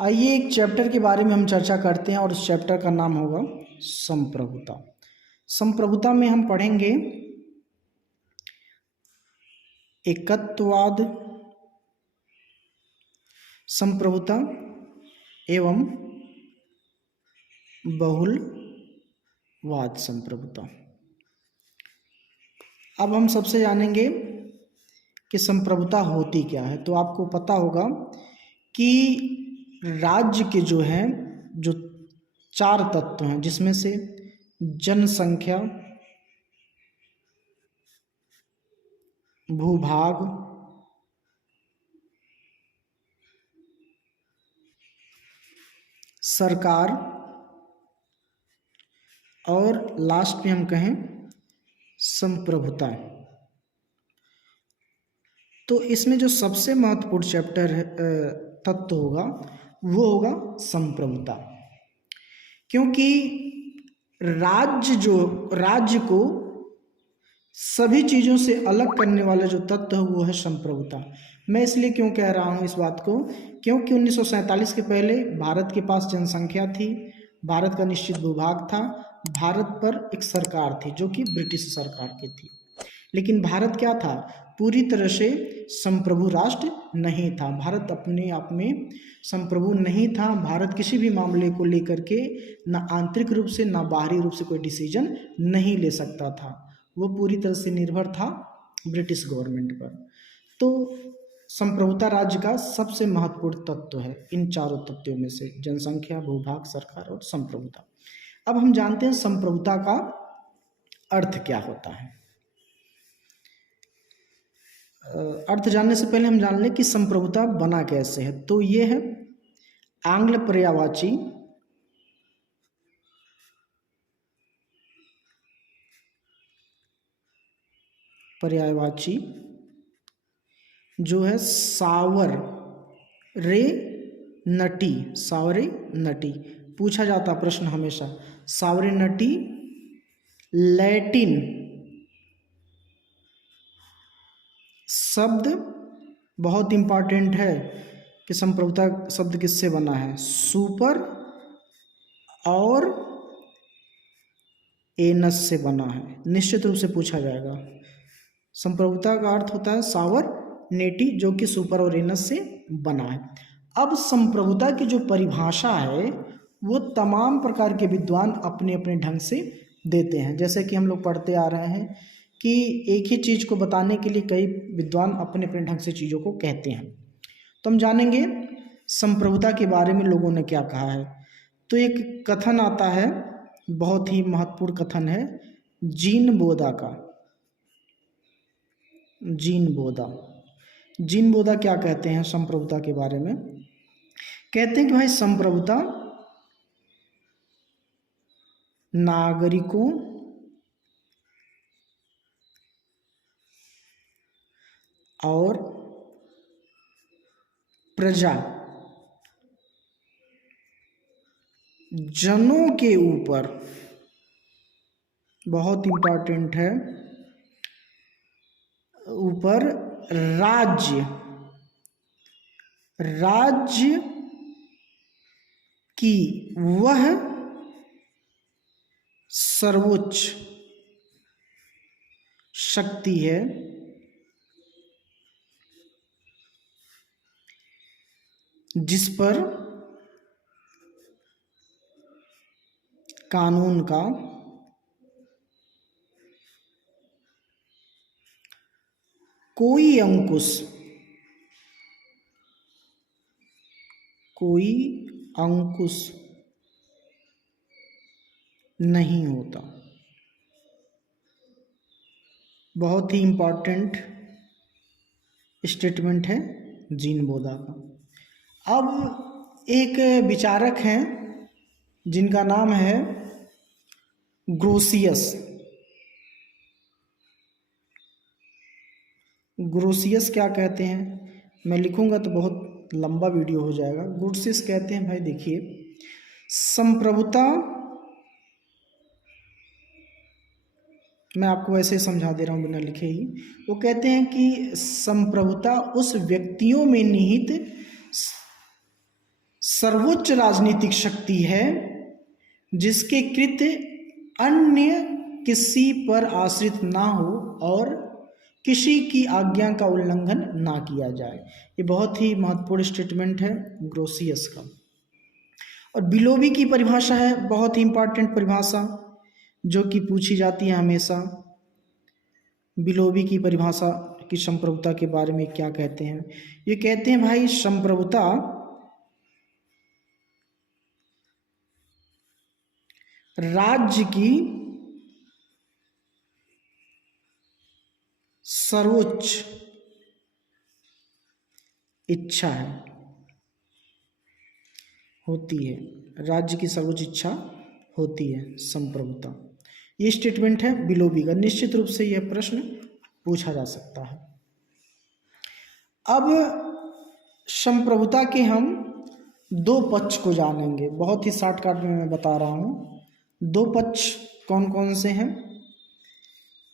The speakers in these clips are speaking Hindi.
आइए एक चैप्टर के बारे में हम चर्चा करते हैं और उस चैप्टर का नाम होगा संप्रभुता। संप्रभुता में हम पढ़ेंगे एकत्ववाद, संप्रभुता एवं बहुलवाद संप्रभुता। अब हम सबसे जानेंगे कि संप्रभुता होती क्या है। तो आपको पता होगा कि राज्य के जो चार तत्व हैं, जिसमें से जनसंख्या, भूभाग, सरकार और लास्ट में हम कहें संप्रभुता। तो इसमें जो सबसे महत्वपूर्ण चैप्टर तत्व होगा वो होगा संप्रभुता, क्योंकि राज्य को सभी चीज़ों से अलग करने वाला जो तत्व है वो है संप्रभुता। मैं इसलिए क्यों कह रहा हूँ इस बात को, क्योंकि 1947 के पहले भारत के पास जनसंख्या थी, भारत का निश्चित भूभाग था, भारत पर एक सरकार थी जो कि ब्रिटिश सरकार की थी। लेकिन भारत क्या था, पूरी तरह से संप्रभु राष्ट्र नहीं था। भारत अपने आप में संप्रभु नहीं था। भारत किसी भी मामले को लेकर के न आंतरिक रूप से न बाहरी रूप से कोई डिसीजन नहीं ले सकता था। वो पूरी तरह से निर्भर था ब्रिटिश गवर्नमेंट पर। तो संप्रभुता राज्य का सबसे महत्वपूर्ण तत्व है इन चारों तत्वों में से, जनसंख्या, भूभाग, सरकार और संप्रभुता। अब हम जानते हैं संप्रभुता का अर्थ क्या होता है। अर्थ जानने से पहले हम जान लें कि संप्रभुता बना कैसे है। तो ये है आंग्ल पर्यायवाची जो है सावरे नटी। पूछा जाता प्रश्न हमेशा, सावरे नटी लैटिन शब्द बहुत इंपॉर्टेंट है कि संप्रभुता शब्द किससे बना है, सुपर और एनस से बना है। निश्चित रूप से पूछा जाएगा। संप्रभुता का अर्थ होता है सावर नेटी, जो कि सुपर और एनस से बना है। अब संप्रभुता की जो परिभाषा है वो तमाम प्रकार के विद्वान अपने अपने ढंग से देते हैं। जैसे कि हम लोग पढ़ते आ रहे हैं कि एक ही चीज़ को बताने के लिए कई विद्वान अपने अपने ढंग से चीज़ों को कहते हैं। तो हम जानेंगे संप्रभुता के बारे में लोगों ने क्या कहा है। तो एक कथन आता है, बहुत ही महत्वपूर्ण कथन है जीन बोधा का। जीन बोधा क्या कहते हैं संप्रभुता के बारे में? कहते हैं कि भाई संप्रभुता नागरिकों और प्रजा जनों के ऊपर, बहुत इंपॉर्टेंट है, ऊपर राज्य की वह सर्वोच्च शक्ति है जिस पर कानून का कोई अंकुश नहीं होता। बहुत ही इंपॉर्टेंट स्टेटमेंट है जीन बोधा का। अब एक विचारक हैं जिनका नाम है ग्रोसियस क्या कहते हैं, मैं लिखूंगा तो बहुत लंबा वीडियो हो जाएगा। ग्रोसियस कहते हैं, भाई देखिए, संप्रभुता, मैं आपको ऐसे समझा दे रहा हूँ बिना लिखे ही। वो कहते हैं कि संप्रभुता उस व्यक्तियों में निहित सर्वोच्च राजनीतिक शक्ति है जिसके कृत्य अन्य किसी पर आश्रित ना हो और किसी की आज्ञा का उल्लंघन ना किया जाए। ये बहुत ही महत्वपूर्ण स्टेटमेंट है ग्रोसियस का। और बिलोबी की परिभाषा है, बहुत ही इंपॉर्टेंट परिभाषा जो कि पूछी जाती है हमेशा। बिलोबी की परिभाषा की संप्रभुता के बारे में क्या कहते हैं? ये कहते हैं भाई, संप्रभुता राज्य की सर्वोच्च इच्छा है, होती है। राज्य की सर्वोच्च इच्छा होती है संप्रभुता। ये स्टेटमेंट है बिलोबी का। निश्चित रूप से यह प्रश्न पूछा जा सकता है। अब संप्रभुता के हम दो पक्ष को जानेंगे। बहुत ही शॉर्टकट में मैं बता रहा हूँ। दो पक्ष कौन कौन से हैं?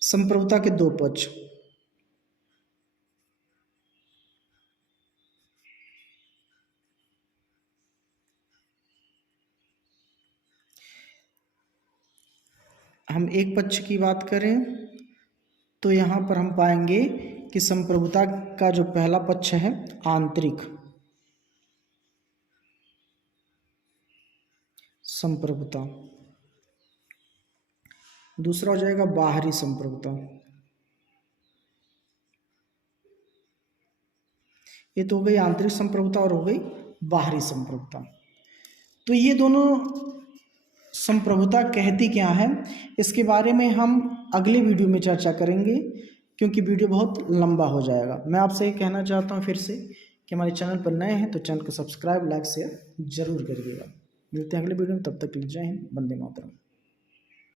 संप्रभुता के दो पक्ष। हम एक पक्ष की बात करें तो यहाँ पर हम पाएंगे कि संप्रभुता का जो पहला पक्ष है आंतरिक संप्रभुता, दूसरा हो जाएगा बाहरी संप्रभुता। ये तो हो गई आंतरिक संप्रभुता और हो गई बाहरी संप्रभुता। तो ये दोनों संप्रभुता कहती क्या है, इसके बारे में हम अगले वीडियो में चर्चा करेंगे, क्योंकि वीडियो बहुत लंबा हो जाएगा। मैं आपसे ये कहना चाहता हूँ फिर से कि हमारे चैनल पर नए हैं तो चैनल को सब्सक्राइब, लाइक, शेयर जरूर करिएगा। मिलते हैं अगले वीडियो में, तब तक के लिए जय हिंद, वंदे मातरम।